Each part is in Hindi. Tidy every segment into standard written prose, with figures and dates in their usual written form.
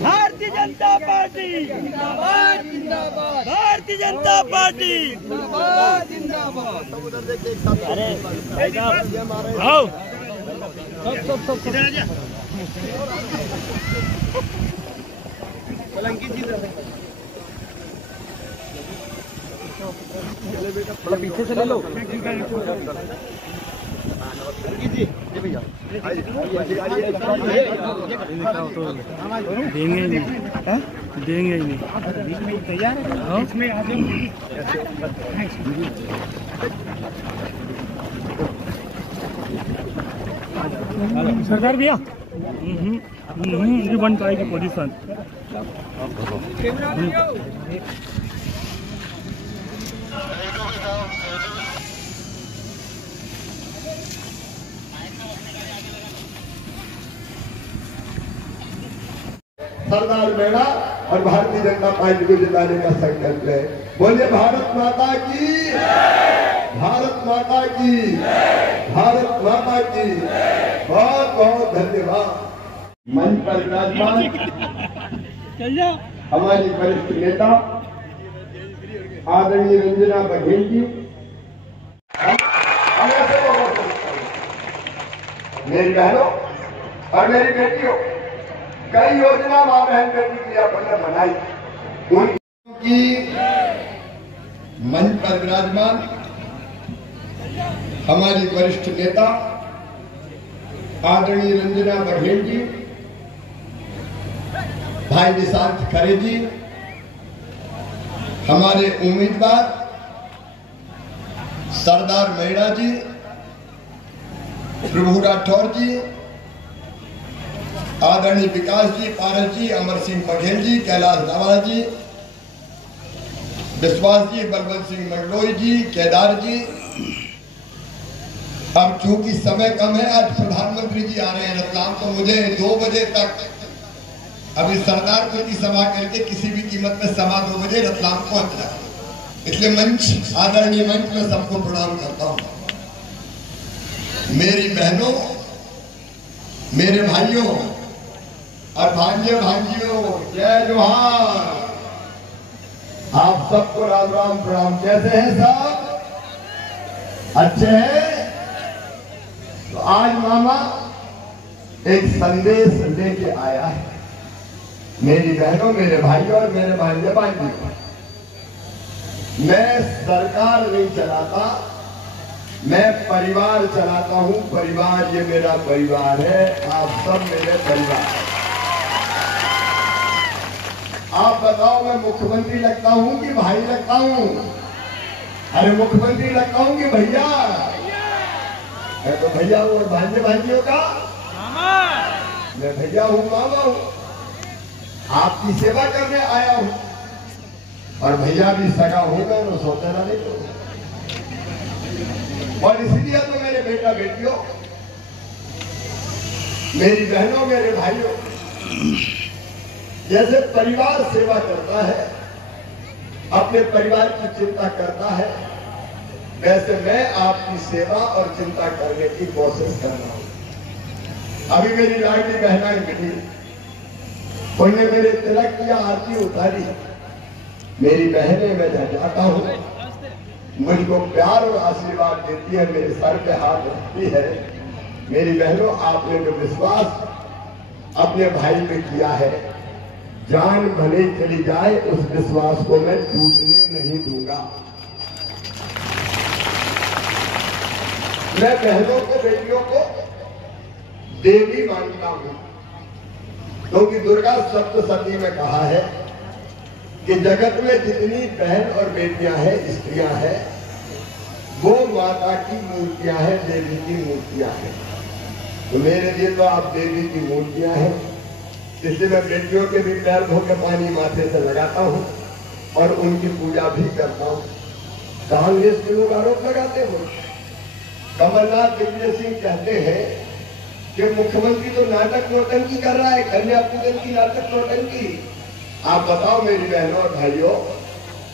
भारतीय जनता पार्टी जिंदाबाद, जिंदाबाद, भारतीय जनता पार्टी जिंदाबाद, जिंदाबाद। अरे आओ सब किधर आ जा थोड़ा पीछे से ले लो जी भैया। देंगे नहीं, देंगे ही नहीं। बीच में तैयार है, इसमें आ जाओ। सरकार भैया ये बन पाएगी पोजीशन। सरदार मेरा और भारतीय जनता पार्टी को जिताने का संकल्प है। बोलिए भारत माता की, भारत माता की, भारत माता की। बहुत बहुत धन्यवाद। मंच पर विराजमान हमारी वरिष्ठ नेता आदरणीय रंजना बघेल जी, मेरी बहनों और मेरी बेटियों, कई योजना मां बहन बेटी की आपने बनाई। उनकी मंच पर विराजमान हमारी वरिष्ठ नेता आदरणीय रंजना बघेल जी, भाई निशांत खरे जी, हमारे उम्मीदवार सरदार मेहरा जी, प्रभु राठौर जी, आदरणीय विकास जी, पारस जी, अमर सिंह बघेल जी, कैलाश रावल जी, विश्वास जी, बलवंत सिंह मंगलोई जी, केदार जी। अब चूंकि समय कम है, आज प्रधानमंत्री जी आ रहे हैं रतलाम, तो मुझे 2 बजे तक अभी सरदारपुर की सभा करके किसी भी कीमत में 2 बजे रतलाम पहुंचना है। इसलिए मंच, आदरणीय मंच में सबको प्रणाम करता हूं। मेरी बहनों, मेरे भाइयों और भांजियों, जय जोहार। आप सबको राम राम प्रणाम। कैसे हैं सब? अच्छे हैं? तो आज मामा एक संदेश लेके आया है मेरी बहनों, मेरे भाइयों और मेरे भांजियों। मैं सरकार नहीं चलाता, मैं परिवार चलाता हूं। परिवार, ये मेरा परिवार है, आप सब मेरे परिवार। आप बताओ, मैं मुख्यमंत्री लगता हूं कि भाई लगता हूं? अरे मुख्यमंत्री लगता हूं कि भैया? मैं तो भैया हूं। और भांजियों का मैं भैया हूं, मामा हूं। आपकी सेवा करने आया हूं और भैया भी सगा हूं, मैं तो सोचना नहीं तो। और इसलिए तो मेरे बेटा बेटियों, मेरी बहनों, मेरे भाइयों, जैसे परिवार सेवा करता है, अपने परिवार की चिंता करता है, वैसे मैं आपकी सेवा और चिंता करने की कोशिश कर रहा हूं। अभी मेरी लाडली बहनाएं मिली, उन्होंने मेरे तिलक किया, आरती उतारी। मेरी बहनें, मैं जाता हूं, मुझको प्यार और आशीर्वाद देती है, मेरे सर पे हाथ रखती है। मेरी बहनों, आपने जो विश्वास अपने भाई पे किया है, जान भले चली जाए, उस विश्वास को मैं टूटने नहीं दूंगा। मैं बहनों को, बेटियों को देवी मानता हूं, क्योंकि दुर्गा सप्तशती में कहा है कि जगत में जितनी बहन और बेटियां हैं, स्त्रियां हैं, वो माता की मूर्तियां हैं, देवी की मूर्तियां हैं। तो मेरे लिए तो आप देवी की मूर्तियां हैं। इसलिए मैं बेटियों के भी पैर धो के पानी माथे से लगाता हूं और उनकी पूजा भी करता हूं। कांग्रेस के लोग आरोप लगाते हो, कमलनाथ दिग्विजय सिंह कहते हैं कि मुख्यमंत्री तो नाटक नौटंकी कर रहा है, कन्या पूजन की नाटक नौटंकी। आप बताओ मेरी बहनों और भाइयों,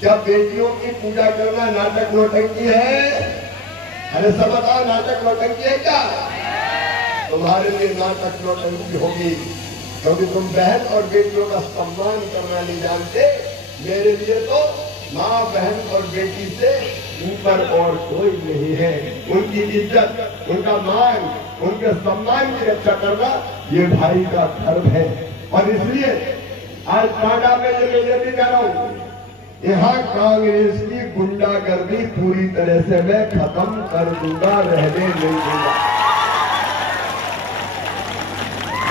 क्या बेटियों की पूजा करना नाटक नौटंकी है? अरे सब बताओ, नाटक नौटंकी है क्या? तुम्हारे लिए नाटक नौटंकी होगी, क्योंकि तुम बहन और बेटियों का सम्मान करना नहीं जानते। मेरे लिए तो माँ, बहन और बेटी से ऊपर और कोई नहीं है। उनकी इज्जत, उनका मान, उनके सम्मान की रक्षा करना ये भाई का धर्म है। और इसलिए आज कांडा में ये भी कह रहा हूं, यहाँ कांग्रेस की गुंडागर्दी पूरी तरह से मैं खत्म कर दूंगा, रहने नहीं दूंगा।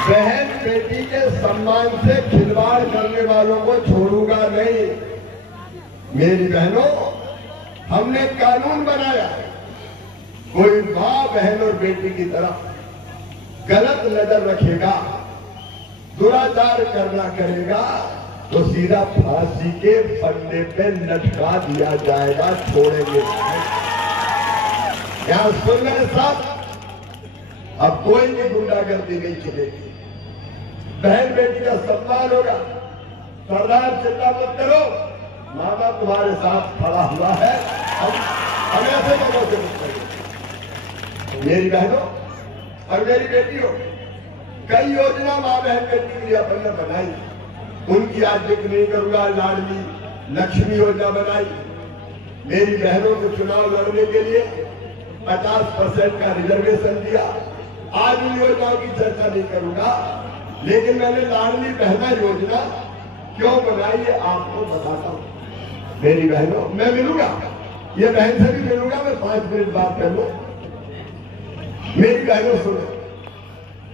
बहन बेटी के सम्मान से खिलवाड़ करने वालों को छोड़ूंगा नहीं। मेरी बहनों, हमने कानून बनाया, कोई माँ, बहन और बेटी की तरफ गलत नजर रखेगा, दुराचार करना करेगा तो सीधा फांसी के फंदे पे लटका दिया जाएगा, छोड़ेंगे। यहां सुन मेरे साथ, अब कोई भी गुंडागर्दी नहीं चलेगी। बहन बेटी का सम्मान होगा। सरदार चिंता मत करो, मामा तुम्हारे साथ खड़ा हुआ है। हम ऐसे लोगों से मत करेंगे। मेरी बहनों और मेरी बेटियों, कई योजना माँ बहन बेटी के लिए अपन ने बनाई, उनकी आज जिक्र नहीं करूंगा। लाडली लक्ष्मी योजना बनाई, मेरी बहनों को चुनाव लड़ने के लिए 50% का रिजर्वेशन दिया। आज उन योजनाओं की चर्चा नहीं करूंगा, लेकिन मैंने लाडली बहना योजना क्यों बनाई है आपको बताता हूं। मेरी बहनों, मैं मिलूंगा, ये बहन से भी मिलूंगा, मैं 5 मिनट बात कर लूं। मेरी बहनों सुनो,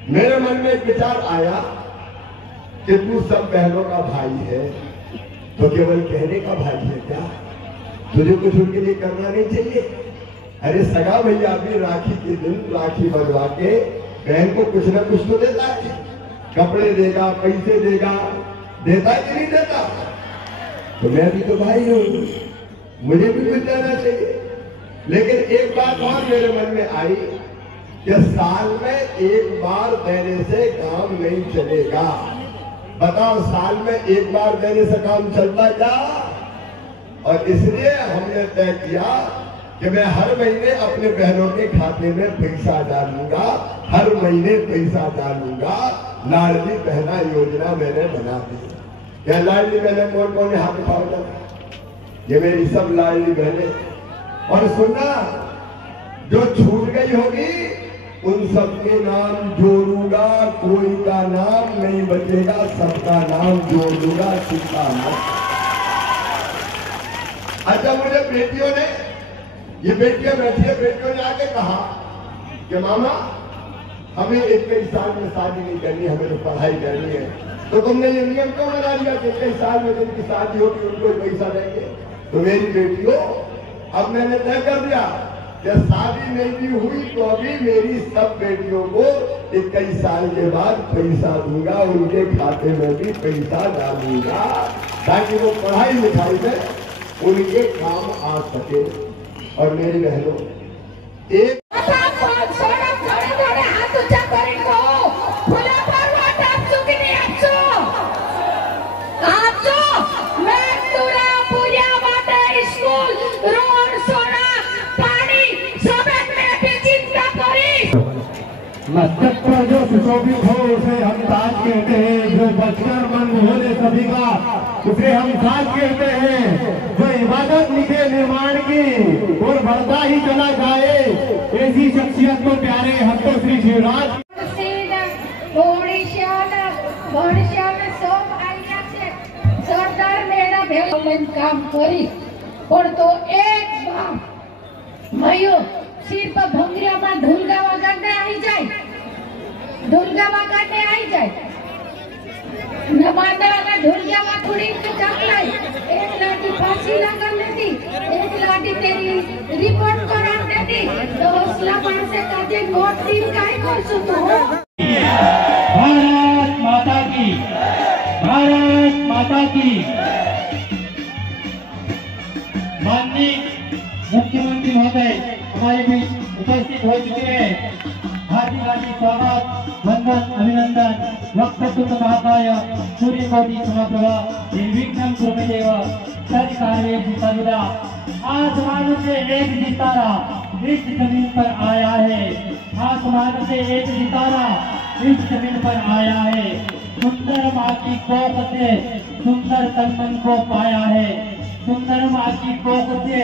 मेरे मन में एक विचार आया कि तू सब बहनों का भाई है, तो केवल कहने का भाई है क्या? तुझे कुछ उनके लिए करना नहीं चाहिए? अरे सगा भैया भी राखी के दिन राखी बनवा के बहन को कुछ ना कुछ तो देता है, कपड़े देगा, पैसे देगा, देता है कि नहीं देता? तो मैं भी तो भाई हूं, मुझे भी कुछ देना चाहिए। लेकिन एक बात और मेरे मन में आई कि साल में एक बार देने से काम नहीं चलेगा। बताओ, साल में एक बार देने से काम चलता क्या? और इसलिए हमने तय किया कि मैं हर महीने अपने बहनों के खाते में पैसा डालूंगा, हर महीने पैसा डालूंगा। लाडली बहना योजना मैंने बना दी। क्या लाडली बहने कौन कौन हाथ उठाओ? ये मेरी सब लाडली बहने। और सुनना, जो छूट गई होगी उन सबके नाम जोड़ूंगा, कोई का नाम नहीं बचेगा, सबका नाम जोड़ दूंगा। चिंता मत। अच्छा, मुझे बेटियों ने, ये बेटियां बैठी है, बेटियों ने आके कहा कि मामा हमें 21 साल में शादी नहीं करनी, हमें तो पढ़ाई करनी है। तो तुमने ये नियम क्यों बना लिया कि 21 साल में जिनकी शादी होगी उनको पैसा देंगे? तो मेरी बेटियों, अब मैंने तय कर दिया कि शादी नहीं भी हुई तो अभी मेरी सब बेटियों को 21 साल के बाद पैसा दूंगा, उनके खाते में भी पैसा डालूंगा, ताकि वो पढ़ाई लिखाई में उनके काम आ सके। और मेरी बहनों, एक मस्तक पर जो सुशोभित हो उसे हम ताज कहते हैं, जो बचकर मन मोहले सभी का उसे हम साज कहते हैं, जो इबादत लिखे निर्माण की और बढ़ता ही चला जाए, ऐसी शख्सियत को प्यारे हम तो श्री शिवराज सरदार मेरा भेल काम करी और तो एक बार मयो सिर पर भंगरिया में ढुलगा वगाड़ने आई जाए, ढुलगा वगाड़ने आई जाए न मांदरा ढुलिया में थोड़ी चकलाई, एक लाठी फांसी लगा लेती, एक लाठी तेरी रिपोर्ट करा देती, तो हौसला पान से काजे गोट तीन काहे को सुतो। भारत माता की, भारत माता की। माननीय मुख्यमंत्री महोदय हमारे बीच उपस्थित हो चुके हैं। हार्दिक हार्दिक स्वागत, वंदन, अभिनंदन। वक्तृत्व महाकाय सूर्यकोटि समप्रभा निर्विघ्नं कुरुतेव सर्वकार्येषु सर्वदा। आसमान से एक सितारा इस जमीन पर आया है, आसमान से एक सितारा इस जमीन पर आया है। सुंदर माँ की कोख से सुंदर तन को पाया है, सुंदर माँ की कोख से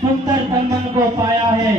सुंदर तन को पाया है।